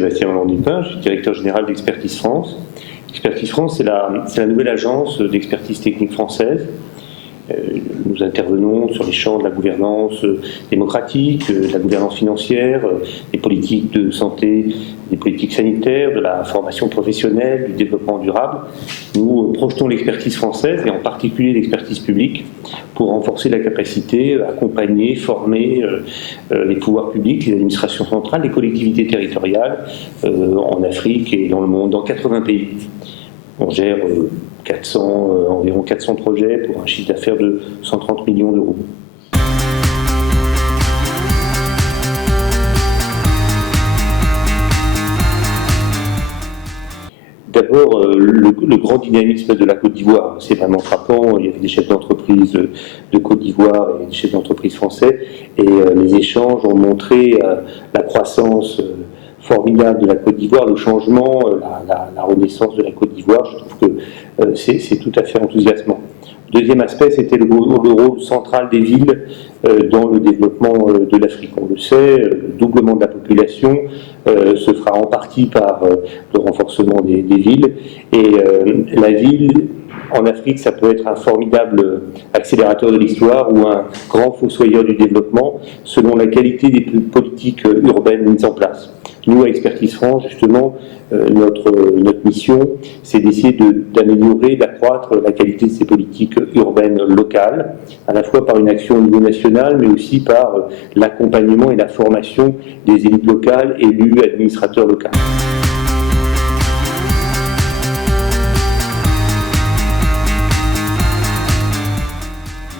Sébastien Hollandépin, je suis directeur général d'Expertise France. Expertise France, c'est la nouvelle agence d'expertise technique française. Nous intervenons sur les champs de la gouvernance démocratique, de la gouvernance financière, des politiques de santé, des politiques sanitaires, de la formation professionnelle, du développement durable. Nous projetons l'expertise française, et en particulier l'expertise publique, pour renforcer la capacité à accompagner, former les pouvoirs publics, les administrations centrales, les collectivités territoriales en Afrique et dans le monde, dans 80 pays. On gère environ 400 projets pour un chiffre d'affaires de 130 millions d'euros. D'abord, le grand dynamisme de la Côte d'Ivoire, c'est vraiment frappant. Il y avait des chefs d'entreprise de Côte d'Ivoire et des chefs d'entreprise français, et les échanges ont montré la croissance formidable de la Côte d'Ivoire, le changement, la renaissance de la Côte d'Ivoire. Je trouve que c'est tout à fait enthousiasmant. Deuxième aspect, c'était le rôle central des villes dans le développement de l'Afrique. On le sait, le doublement de la population se fera en partie par le renforcement des villes, et la ville en Afrique, ça peut être un formidable accélérateur de l'histoire ou un grand fossoyeur du développement selon la qualité des politiques urbaines mises en place. Nous, à Expertise France, justement, notre mission, c'est d'essayer d'améliorer, d'accroître la qualité de ces politiques urbaines locales, à la fois par une action au niveau national, mais aussi par l'accompagnement et la formation des élites locales, élus, administrateurs locaux.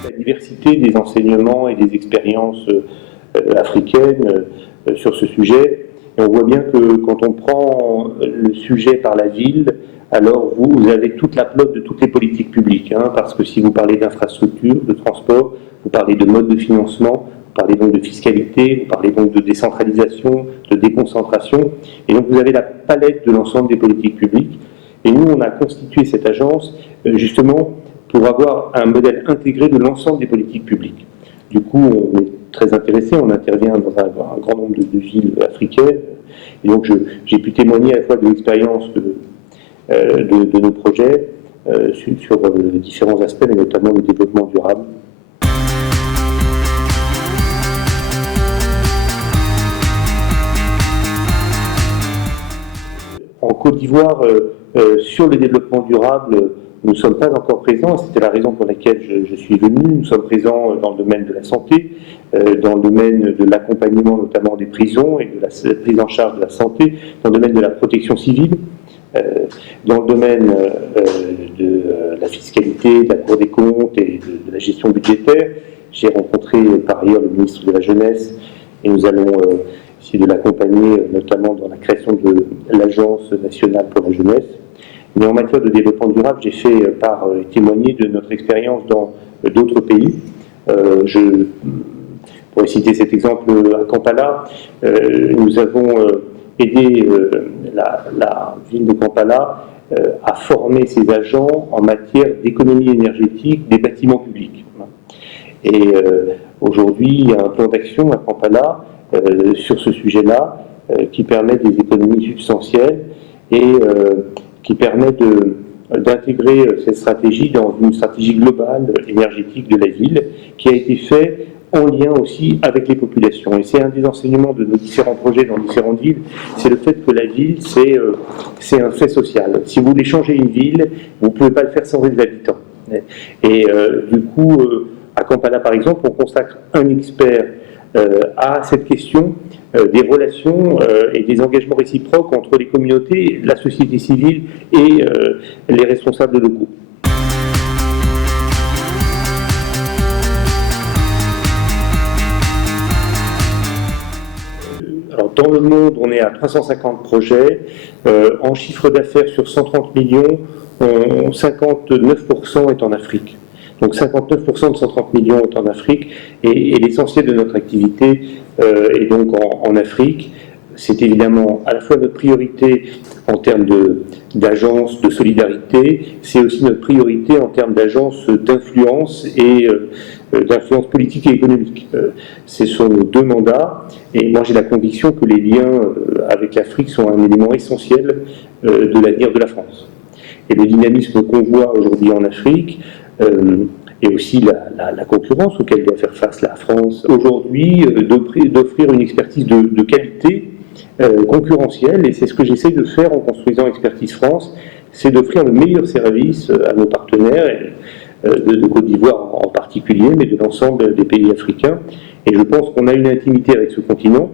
La diversité des enseignements et des expériences africaines sur ce sujet. Et on voit bien que quand on prend le sujet par la ville, alors vous avez toute la plotte de toutes les politiques publiques, parce que si vous parlez d'infrastructure, de transport, vous parlez de mode de financement, vous parlez donc de fiscalité, vous parlez donc de décentralisation, de déconcentration, et donc vous avez la palette de l'ensemble des politiques publiques. Et nous, on a constitué cette agence justement pour avoir un modèle intégré de l'ensemble des politiques publiques. Du coup, on est très intéressé, on intervient dans un grand nombre de villes africaines, et donc j'ai pu témoigner à la fois de l'expérience de nos projets sur différents aspects, mais notamment le développement durable. En Côte d'Ivoire, sur le développement durable, nous ne sommes pas encore présents, c'était la raison pour laquelle je suis venu. Nous sommes présents dans le domaine de la santé, dans le domaine de l'accompagnement notamment des prisons et de la prise en charge de la santé, dans le domaine de la protection civile, dans le domaine de la fiscalité, de la Cour des comptes et de la gestion budgétaire. J'ai rencontré par ailleurs le ministre de la Jeunesse, et nous allons essayer de l'accompagner notamment dans la création de l'Agence nationale pour la jeunesse. Mais en matière de développement durable, j'ai fait témoigner de notre expérience dans d'autres pays. Je pourrais citer cet exemple à Kampala. Nous avons aidé la ville de Kampala à former ses agents en matière d'économie énergétique des bâtiments publics. Et aujourd'hui, il y a un plan d'action à Kampala sur ce sujet-là qui permet des économies substantielles et qui permet d'intégrer cette stratégie dans une stratégie globale énergétique de la ville, qui a été fait en lien aussi avec les populations. Et c'est un des enseignements de nos différents projets dans différentes villes, c'est le fait que la ville, c'est un fait social. Si vous voulez changer une ville, vous ne pouvez pas le faire sans les habitants. Et du coup, à Kampala par exemple, on consacre un expert à cette question des relations et des engagements réciproques entre les communautés, la société civile et les responsables locaux. Alors, dans le monde, on est à 350 projets. En chiffre d'affaires sur 130 millions, 59% est en Afrique. Donc 59% de 130 millions est en Afrique, et l'essentiel de notre activité est donc en Afrique. c'est évidemment à la fois notre priorité en termes d'agence de solidarité, c'est aussi notre priorité en termes d'agence d'influence et d'influence politique et économique. Ce sont nos deux mandats, et moi j'ai la conviction que les liens avec l'Afrique sont un élément essentiel de l'avenir de la France. Et le dynamisme qu'on voit aujourd'hui en Afrique, et aussi la concurrence auquel doit faire face la France aujourd'hui, d'offrir une expertise de qualité concurrentielle, et c'est ce que j'essaie de faire en construisant Expertise France, c'est d'offrir le meilleur service à nos partenaires, de Côte d'Ivoire en particulier, mais de l'ensemble des pays africains. Et je pense qu'on a une intimité avec ce continent,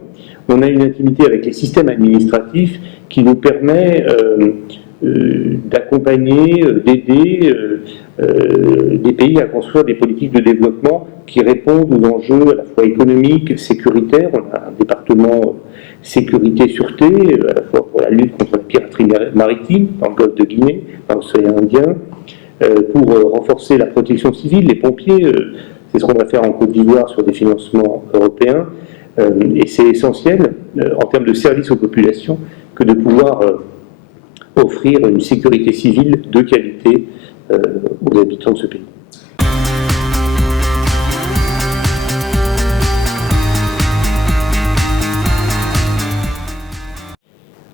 on a une intimité avec les systèmes administratifs qui nous permet d'accompagner, d'aider des pays à construire des politiques de développement qui répondent aux enjeux à la fois économiques, sécuritaires. On a un département sécurité-sûreté, à la fois pour la lutte contre la piraterie maritime dans le golfe de Guinée, dans l'océan Indien, pour renforcer la protection civile, les pompiers, c'est ce qu'on va faire en Côte d'Ivoire sur des financements européens, et c'est essentiel en termes de service aux populations que de pouvoir offrir une sécurité civile de qualité aux habitants de ce pays.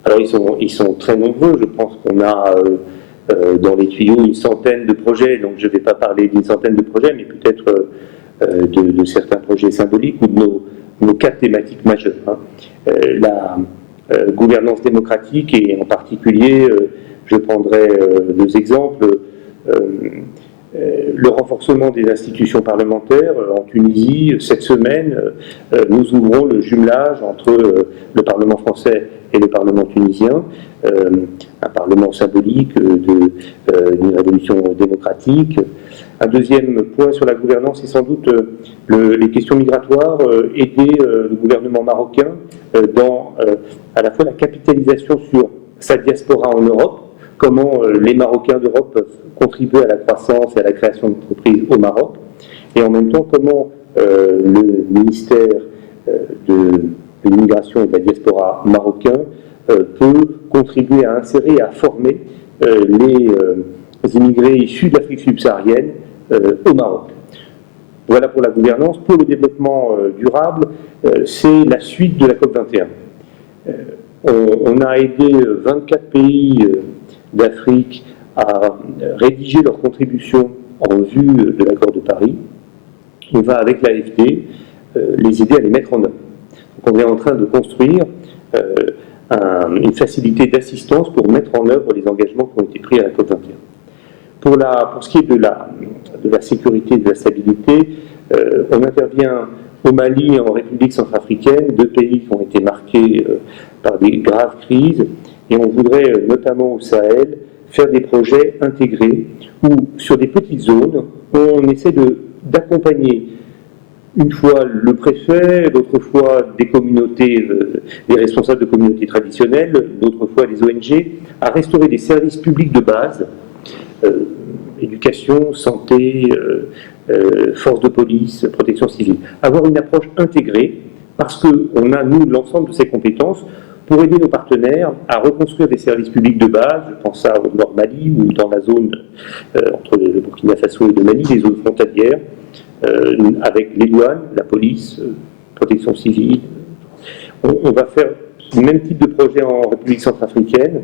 Alors ils sont très nombreux, je pense qu'on a dans les tuyaux une centaine de projets, donc je ne vais pas parler d'une centaine de projets, mais peut-être de certains projets symboliques ou de nos 4 thématiques majeures. La gouvernance démocratique, et en particulier, je prendrai 2 exemples. Le renforcement des institutions parlementaires en Tunisie. Cette semaine, nous ouvrons le jumelage entre le Parlement français et le Parlement tunisien, un Parlement symbolique d'une révolution démocratique. Un deuxième point sur la gouvernance, c'est sans doute les questions migratoires, aider le gouvernement marocain dans à la fois la capitalisation sur sa diaspora en Europe, comment les Marocains d'Europe peuvent contribuer à la croissance et à la création d'entreprises au Maroc, et en même temps comment le ministère de l'immigration et de la diaspora marocain peut contribuer à insérer et à former les immigrés issus de l'Afrique subsaharienne au Maroc. Voilà pour la gouvernance. Pour le développement durable, c'est la suite de la COP21. On a aidé 24 pays d'Afrique à rédiger leurs contributions en vue de l'accord de Paris. On va, avec l'AFD, les aider à les mettre en œuvre. Donc on est en train de construire une facilité d'assistance pour mettre en œuvre les engagements qui ont été pris à la COP21. Pour ce qui est de la sécurité et de la stabilité, on intervient au Mali et en République centrafricaine, 2 pays qui ont été marqués par des graves crises, et on voudrait notamment au Sahel faire des projets intégrés où, sur des petites zones, on essaie d'accompagner une fois le préfet, d'autres fois des communautés, des responsables de communautés traditionnelles, d'autres fois des ONG, à restaurer des services publics de base, éducation, santé, force de police, protection civile. Avoir une approche intégrée, parce qu'on a, nous, l'ensemble de ces compétences pour aider nos partenaires à reconstruire des services publics de base. Je pense à au Nord Mali ou dans la zone entre le Burkina Faso et le Mali, les zones frontalières, avec les douanes, la police, protection civile. On va faire le même type de projet en République centrafricaine,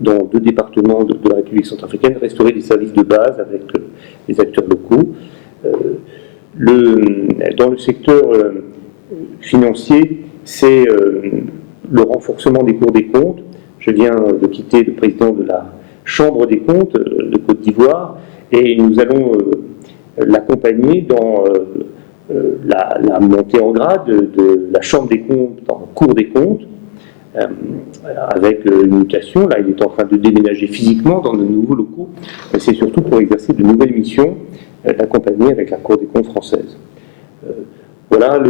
dans 2 départements de la République centrafricaine, restaurer des services de base avec les acteurs locaux. Dans le secteur financier, c'est le renforcement des cours des comptes. Je viens de quitter le président de la Chambre des comptes de Côte d'Ivoire, et nous allons l'accompagner dans la montée en grade de la Chambre des comptes en Cour des comptes, avec une mutation. Là, il est en train de déménager physiquement dans de nouveaux locaux, mais c'est surtout pour exercer de nouvelles missions, l'accompagner avec la Cour des comptes française. Voilà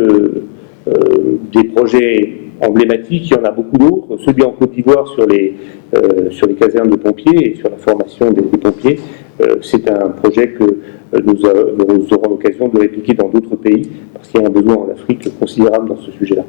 des projets emblématiques, il y en a beaucoup d'autres. Celui en Côte d'Ivoire sur les casernes de pompiers et sur la formation des pompiers, c'est un projet que nous aurons l'occasion de répliquer dans d'autres pays, parce qu'il y a un besoin en Afrique considérable dans ce sujet-là.